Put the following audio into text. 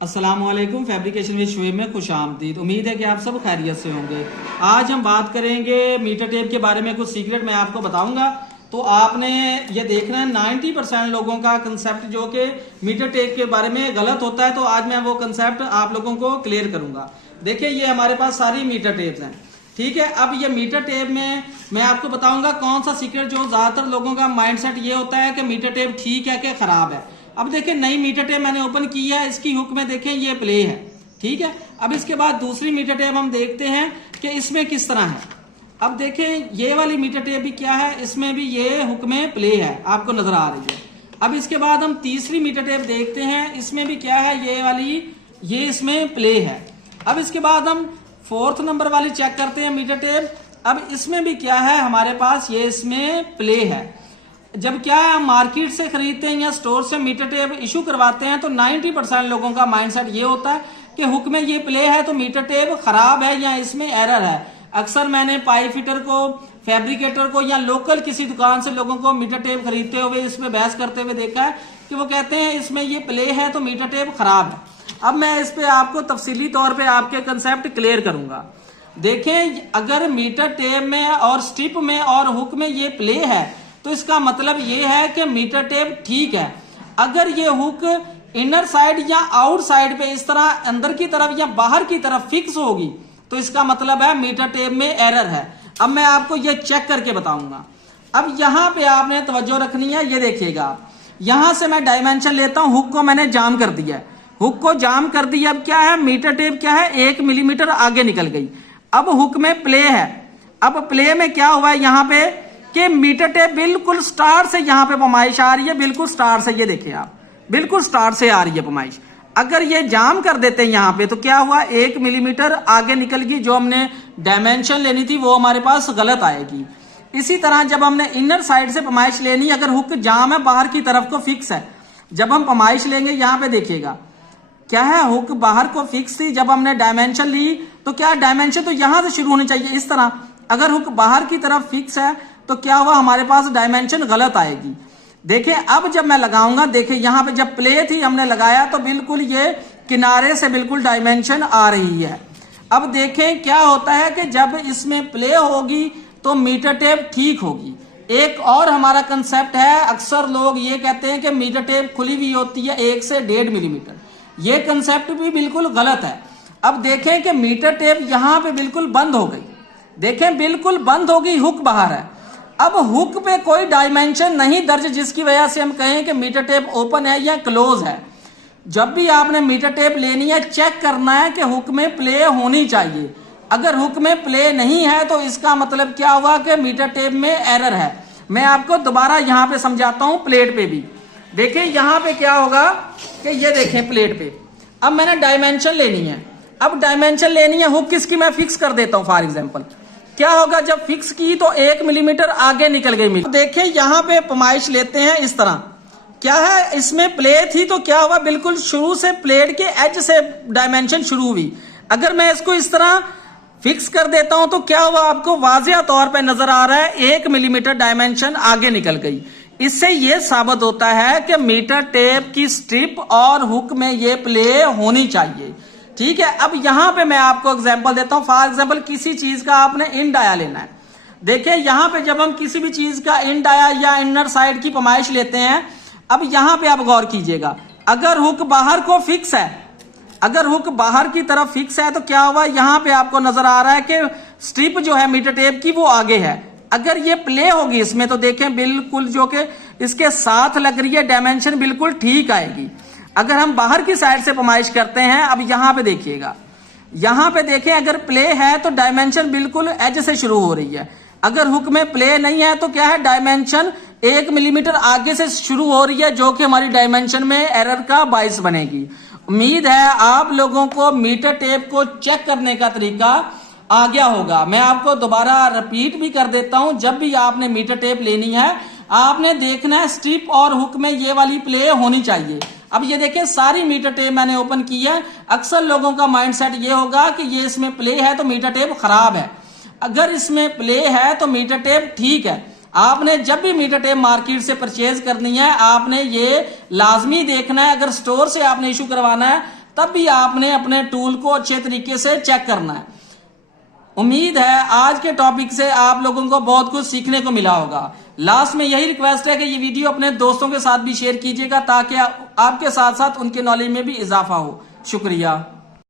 अस्सलामुअलैकुम। Fabrication with Shoaib में खुश आमदीद। उम्मीद है कि आप सब खैरियत से होंगे। आज हम बात करेंगे मीटर टेप के बारे में। कुछ सीक्रेट मैं आपको बताऊंगा, तो आपने ये देखना है 90% लोगों का कंसेप्ट जो कि मीटर टेप के बारे में गलत होता है। तो आज मैं वो कंसेप्ट आप लोगों को क्लियर करूंगा। देखिए, ये हमारे पास सारी मीटर टेप्स हैं, ठीक है। अब ये मीटर टेप में मैं आपको बताऊंगा कौन सा सीक्रेट जो ज्यादातर लोगों का माइंडसेट ये होता है कि मीटर टेप ठीक है कि खराब है। अब देखिए, नई मीटर टेप मैंने ओपन की है, इसकी हुक में देखें ये प्ले है, ठीक है। अब इसके बाद दूसरी मीटर टेप हम देखते हैं कि इसमें किस तरह है। अब देखें, ये वाली मीटर टेप भी क्या है, इसमें भी ये हुक में प्ले है, आपको नजर आ रही है। अब इसके बाद हम तीसरी मीटर टेप देखते हैं, इसमें भी क्या है, ये वाली, ये इसमें प्ले है। अब इसके बाद हम फोर्थ नंबर वाली चेक करते हैं मीटर टेप। अब इसमें भी क्या है हमारे पास, ये इसमें प्ले है। जब क्या है, हम मार्केट से खरीदते हैं या स्टोर से मीटर टेप इशू करवाते हैं तो 90% लोगों का माइंडसेट ये होता है कि हुक में ये प्ले है तो मीटर टेप खराब है या इसमें एरर है। अक्सर मैंने पाइप फिटर को, फैब्रिकेटर को या लोकल किसी दुकान से लोगों को मीटर टेप खरीदते हुए इसमें बहस करते हुए देखा है कि वो कहते हैं इसमें ये प्ले है तो मीटर टेप खराब है। अब मैं इस पे आपको तफसीली तौर पे आपके कंसेप्ट क्लियर करूंगा। देखें, अगर मीटर टेप में और स्ट्रिप में और हुक में ये प्ले है तो इसका मतलब ये है कि मीटर टेप ठीक है। अगर ये हुक इनर साइड या आउट साइड पे इस तरह अंदर की तरफ या बाहर की तरफ फिक्स होगी तो इसका मतलब है मीटर टेप में एरर है। अब मैं आपको ये चेक करके बताऊंगा। अब यहां पे आपने तवज्जो रखनी है, ये देखिएगा, यहां से मैं डायमेंशन लेता हूं, हुक को मैंने जाम कर दिया है, हुक को जाम कर दिया। अब क्या है, मीटर टेप क्या है, 1 मिलीमीटर आगे निकल गई। अब हुक में प्ले है। अब प्ले में क्या हुआ है यहां पे कि मीटर टेप बिल्कुल स्टार्ट से यहां पे पमाइश आ रही है, बिल्कुल स्टार्ट से, ये देखिए आप, बिल्कुल स्टार्ट से आ रही है पमाइश। अगर ये जाम कर देते हैं यहां पे तो क्या हुआ, 1 मिलीमीटर आगे निकल गई, जो हमने डायमेंशन लेनी थी वो हमारे पास गलत आएगी। इसी तरह जब हमने इनर साइड से पमाइश लेनी, अगर हुक जाम है, बाहर की तरफ को फिक्स है, जब हम पमाइश लेंगे यहां पे देखिएगा क्या है, हुक बाहर को फिक्स थी, जब हमने डायमेंशन ली तो क्या डायमेंशन तो यहां से शुरू होनी चाहिए इस तरह। अगर हुक बाहर की तरफ फिक्स है तो क्या हुआ, हमारे पास डायमेंशन गलत आएगी। देखें, अब जब मैं लगाऊंगा, देखें यहां पे जब प्ले थी हमने लगाया तो बिल्कुल ये किनारे से बिल्कुल डायमेंशन आ रही है। अब देखें क्या होता है कि जब इसमें प्ले होगी तो मीटर टेप ठीक होगी। एक और हमारा कंसेप्ट है, अक्सर लोग ये कहते हैं कि मीटर टेप खुली हुई होती है 1 से 1.5 मिलीमीटर। ये कंसेप्ट भी बिल्कुल गलत है। अब देखें कि मीटर टेप यहां पे बिल्कुल बंद हो गई, देखें बिल्कुल बंद हो गई, हुक बाहर है। अब हुक पे कोई डायमेंशन नहीं दर्ज, जिसकी वजह से हम कहें कि मीटर टेप ओपन है या क्लोज है। जब भी आपने मीटर टेप लेनी है, चेक करना है कि हुक में प्ले होनी चाहिए। अगर हुक में प्ले नहीं है तो इसका मतलब क्या हुआ कि मीटर टेप में एरर है। मैं आपको दोबारा यहां पे समझाता हूं, प्लेट पे भी देखें, यहां पे क्या होगा कि ये देखें प्लेट पे, अब मैंने डायमेंशन लेनी है। अब डायमेंशन लेनी है, हुक किसकी मैं फिक्स कर देता हूं। फॉर एग्जांपल क्या होगा, जब फिक्स की तो 1 मिलीमीटर आगे निकल गई। देखें यहां पे पमाइश लेते हैं इस तरह, क्या है, इसमें प्ले थी तो क्या हुआ, बिल्कुल शुरू से प्लेट के एज से डायमेंशन शुरू हुई। अगर मैं इसको इस तरह फिक्स कर देता हूं तो क्या हुआ, आपको वाजिया तौर पे नजर आ रहा है 1 मिलीमीटर डायमेंशन आगे निकल गई। इससे यह साबित होता है कि मीटर टेप की स्ट्रिप और हुक में ये प्ले होनी चाहिए, ठीक है। अब यहां पे मैं आपको एग्जांपल देता हूं। फॉर एग्जांपल किसी चीज का आपने इन डाया लेना है। देखिए यहां पे जब हम किसी भी चीज का इन डाया या इनर साइड की पमाइश लेते हैं, अब यहां पे आप गौर कीजिएगा, अगर हुक बाहर को फिक्स है, अगर हुक बाहर की तरफ फिक्स है तो क्या हुआ, यहां पे आपको नजर आ रहा है कि स्ट्रिप जो है मीटर टेप की वो आगे है। अगर ये प्ले होगी इसमें तो देखें बिल्कुल जो कि इसके साथ लग रही है, डायमेंशन बिल्कुल ठीक आएगी। अगर हम बाहर की साइड से पमाइश करते हैं, अब यहां पे देखिएगा, यहां पे देखें अगर प्ले है तो डायमेंशन बिल्कुल एज से शुरू हो रही है। अगर हुक में प्ले नहीं है तो क्या है, डायमेंशन 1 मिलीमीटर आगे से शुरू हो रही है, जो कि हमारी डायमेंशन में एरर का बाइस बनेगी। उम्मीद है आप लोगों को मीटर टेप को चेक करने का तरीका आ गया होगा। मैं आपको दोबारा रिपीट भी कर देता हूं, जब भी आपने मीटर टेप लेनी है आपने देखना है स्ट्रिप और हुक में ये वाली प्ले होनी चाहिए। अब ये देखें, सारी मीटर टेप मैंने ओपन की है। अक्सर लोगों का माइंडसेट ये होगा कि ये इसमें प्ले है तो मीटर टेप खराब है। अगर इसमें प्ले है तो मीटर टेप ठीक है। आपने जब भी मीटर टेप मार्केट से परचेज करनी है, आपने ये लाजमी देखना है, अगर स्टोर से आपने इशू करवाना है तब भी आपने अपने टूल को अच्छे तरीके से चेक करना है। उम्मीद है आज के टॉपिक से आप लोगों को बहुत कुछ सीखने को मिला होगा। लास्ट में यही रिक्वेस्ट है कि ये वीडियो अपने दोस्तों के साथ भी शेयर कीजिएगा ताकि आपके साथ साथ उनके नॉलेज में भी इजाफा हो। शुक्रिया।